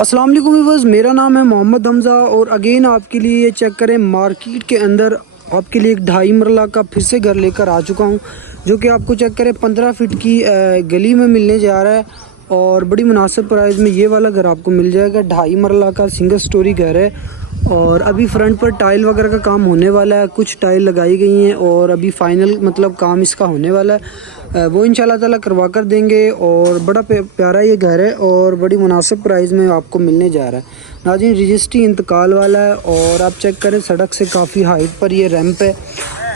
अस्सलाम वालेकुम व्यूअर्स, मेरा नाम है मोहम्मद हमज़ा और अगेन आपके लिए ये चेक करें मार्केट के अंदर आपके लिए एक 2.5 मरला का फिर से घर लेकर आ चुका हूँ, जो कि आपको चेक करें 15 फीट की गली में मिलने जा रहा है और बड़ी मुनासिब प्राइस में ये वाला घर आपको मिल जाएगा। 2.5 मरला का सिंगल स्टोरी घर है और अभी फ्रंट पर टाइल वगैरह का काम होने वाला है, कुछ टाइल लगाई गई हैं और अभी फाइनल मतलब काम इसका होने वाला है, वो इंशाल्लाह ताला करवा कर देंगे। और बड़ा प्यारा ये घर है और बड़ी मुनासिब प्राइस में आपको मिलने जा रहा है। नाज़रीन, रजिस्ट्री इंतकाल वाला है और आप चेक करें सड़क से काफ़ी हाइट पर ये रैंप है।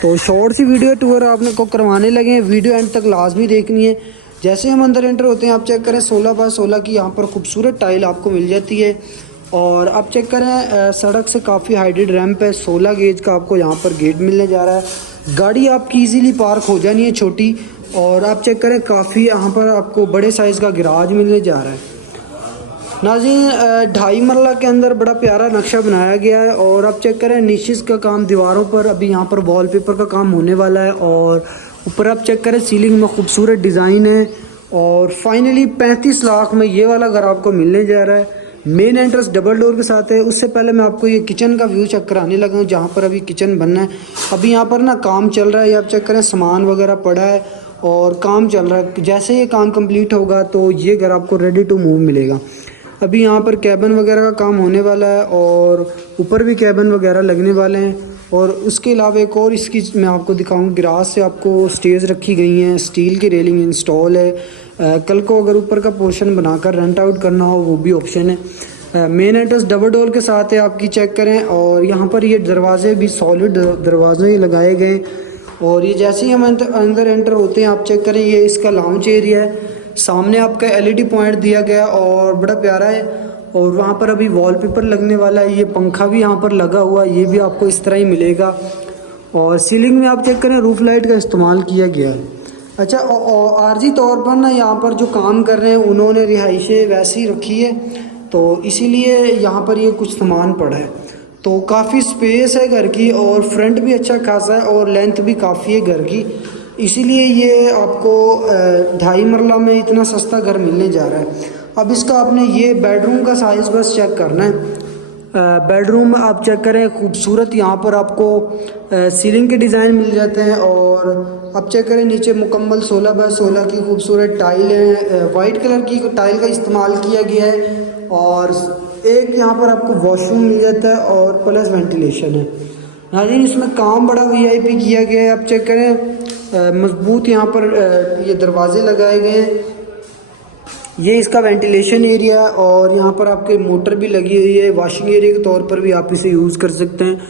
तो शॉर्ट सी वीडियो टूर आपने को करवाने लगे हैं, वीडियो एंड तक लाजमी देखनी है। जैसे हम अंदर एंटर होते हैं आप चेक करें 16 बाय 16 की यहाँ पर खूबसूरत टाइल आपको मिल जाती है और आप चेक करें सड़क से काफ़ी हाइटेड रैंप है। 16 गेज का आपको यहाँ पर गेट मिलने जा रहा है, गाड़ी आपकी इजीली पार्क हो जानी है छोटी। और आप चेक करें काफ़ी यहाँ पर आपको बड़े साइज़ का गैराज मिलने जा रहा है। नाज़रीन, 2.5 मरला के अंदर बड़ा प्यारा नक्शा बनाया गया है और आप चेक करें निशिस का काम दीवारों पर, अभी यहाँ पर वॉलपेपर का काम होने वाला है और ऊपर आप चेक करें सीलिंग में खूबसूरत डिज़ाइन है। और फाइनली 35 लाख में ये वाला घर आपको मिलने जा रहा है। मेन एंट्रेंस डबल डोर के साथ है। उससे पहले मैं आपको ये किचन का व्यू चेक कराने लगा हूँ, जहाँ पर अभी किचन बनना है। अभी यहाँ पर ना काम चल रहा है, ये आप चेक करें सामान वगैरह पड़ा है और काम चल रहा है। जैसे ये काम कंप्लीट होगा तो ये घर आपको रेडी टू मूव मिलेगा। अभी यहाँ पर कैबिन वगैरह का काम होने वाला है और ऊपर भी कैबिन वगैरह लगने वाले हैं। और उसके अलावा एक और इसकी मैं आपको दिखाऊँ, ग्रास से आपको स्टेज रखी गई हैं, स्टील की रेलिंग इंस्टॉल है। कल को अगर ऊपर का पोर्शन बनाकर रेंट आउट करना हो वो भी ऑप्शन है। मेन एंट्रेंस डबल डोर के साथ है आपकी, चेक करें। और यहाँ पर ये दरवाजे भी सॉलिड दरवाजे लगाए गए और ये जैसे ही हम अंदर एंटर होते हैं आप चेक करें, ये इसका लाउंज एरिया है। सामने आपका एलईडी पॉइंट दिया गया और बड़ा प्यारा है और वहाँ पर अभी वॉलपेपर लगने वाला है। ये पंखा भी यहाँ पर लगा हुआ है, ये भी आपको इस तरह ही मिलेगा। और सीलिंग में आप चेक करें रूफ लाइट का इस्तेमाल किया गया है। अच्छा, आर्जी तौर पर ना यहाँ पर जो काम कर रहे हैं उन्होंने रिहाइशें वैसी रखी है, तो इसीलिए यहाँ पर ये कुछ सामान पड़ा है। तो काफ़ी स्पेस है घर की और फ्रंट भी अच्छा खासा है और लेंथ भी काफ़ी है घर की, इसीलिए ये आपको 2.5 मरला में इतना सस्ता घर मिलने जा रहा है। अब इसका आपने ये बेडरूम का साइज़ बस चेक करना है। बेडरूम आप चेक करें, खूबसूरत यहाँ पर आपको सीलिंग के डिज़ाइन मिल जाते हैं और आप चेक करें नीचे मुकम्मल 16 बाय 16 की खूबसूरत टाइल है। वाइट कलर की टाइल का इस्तेमाल किया गया है और एक यहाँ पर आपको वॉशरूम मिल जाता है और प्लस वेंटिलेशन है। नाज़रीन, इसमें काम बड़ा वीआईपी किया गया है। आप चेक करें मजबूत यहाँ पर ये दरवाजे लगाए गए हैं। ये इसका वेंटिलेशन एरिया और यहाँ पर आपके मोटर भी लगी हुई है, वॉशिंग एरिया के तौर पर भी आप इसे यूज़ कर सकते हैं।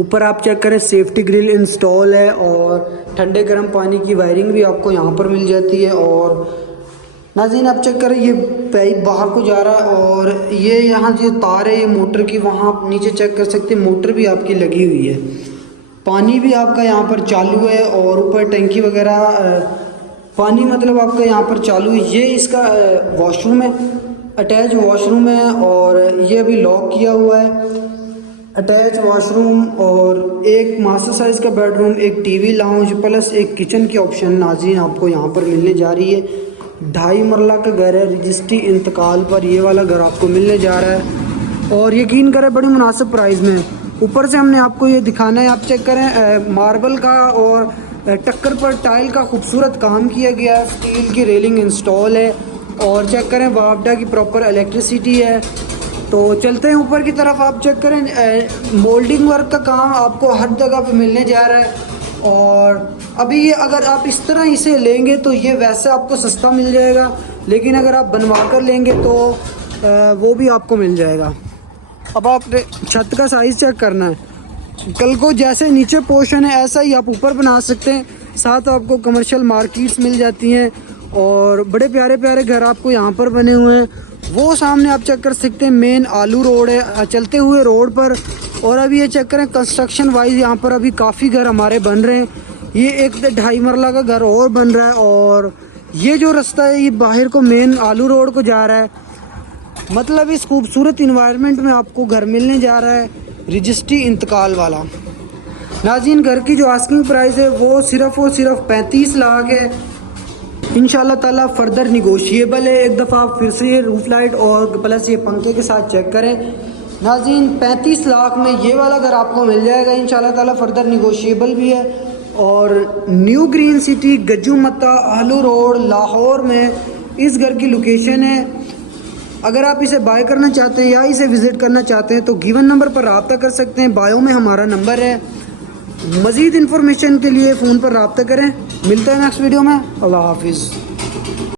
ऊपर आप चेक करें सेफ्टी ग्रिल इंस्टॉल है और ठंडे गर्म पानी की वायरिंग भी आपको यहाँ पर मिल जाती है। और नाज़रीन, आप चेक करें ये पाइप बाहर को जा रहा है और ये यहाँ जो तार है ये मोटर की, वहाँ आप नीचे चेक कर सकते हैं मोटर भी आपकी लगी हुई है। पानी भी आपका यहाँ पर चालू है और ऊपर टंकी वगैरह पानी मतलब आपका यहाँ पर चालू है। ये इसका वॉशरूम है, अटैच वॉशरूम है और ये अभी लॉक किया हुआ है। अटैच वॉशरूम और एक मास्टर साइज़ का बेडरूम, एक टीवी लाउंज प्लस एक किचन की ऑप्शन नाज़रीन आपको यहाँ पर मिलने जा रही है। 2.5 मरला का घर है, रजिस्ट्री इंतकाल पर ये वाला घर आपको मिलने जा रहा है और यकीन करें बड़ी मुनासिब प्राइस में। ऊपर से हमने आपको ये दिखाना है, आप चेक करें मार्बल का और टक्कर पर टाइल का खूबसूरत काम किया गया है। स्टील की रेलिंग इंस्टॉल है और चेक करें वापडा की प्रॉपर इलेक्ट्रिसिटी है। तो चलते हैं ऊपर की तरफ, आप चेक करें मोल्डिंग वर्क का काम आपको हर जगह पे मिलने जा रहा है। और अभी ये अगर आप इस तरह इसे लेंगे तो ये वैसे आपको सस्ता मिल जाएगा, लेकिन अगर आप बनवा कर लेंगे तो वो भी आपको मिल जाएगा। अब आपने छत का साइज़ चेक करना है, कल को जैसे नीचे पोर्शन है ऐसा ही आप ऊपर बना सकते हैं। साथ आपको कमर्शियल मार्केट्स मिल जाती हैं और बड़े प्यारे प्यारे घर आपको यहाँ पर बने हुए हैं। वो सामने आप चेक कर सकते हैं मेन आलू रोड है चलते हुए रोड पर। और अभी ये चेक करें कंस्ट्रक्शन वाइज यहाँ पर अभी काफ़ी घर हमारे बन रहे हैं। ये एक 2.5 मरला का घर और बन रहा है और ये जो रास्ता है ये बाहर को मेन आलू रोड को जा रहा है। मतलब इस खूबसूरत इन्वायरमेंट में आपको घर मिलने जा रहा है, रजिस्ट्री इंतकाल वाला। नाज़रीन, घर की जो आस्किंग प्राइस है वो सिर्फ़ और सिर्फ 35 लाख है। इंशाल्लाह ताला फर्दर निगोशिएबल है। एक दफ़ा आप फिर से ये रूफ लाइट और प्लस ये पंखे के साथ चेक करें। नाज़रीन 35 लाख में ये वाला घर आपको मिल जाएगा इंशाल्लाह ताला, फर्दर निगोशिएबल भी है। और न्यू ग्रीन सिटी गज्जू मत्ता आलू रोड लाहौर में इस घर की लोकेशन है। अगर आप इसे बाय करना चाहते हैं या इसे विज़िट करना चाहते हैं तो गिवन नंबर पर रब्ता कर सकते हैं, बायो में हमारा नंबर है। मज़ीद इन्फॉर्मेशन के लिए फ़ोन पर रब्ता करें। मिलता है नेक्स्ट वीडियो में। अल्लाह हाफिज़।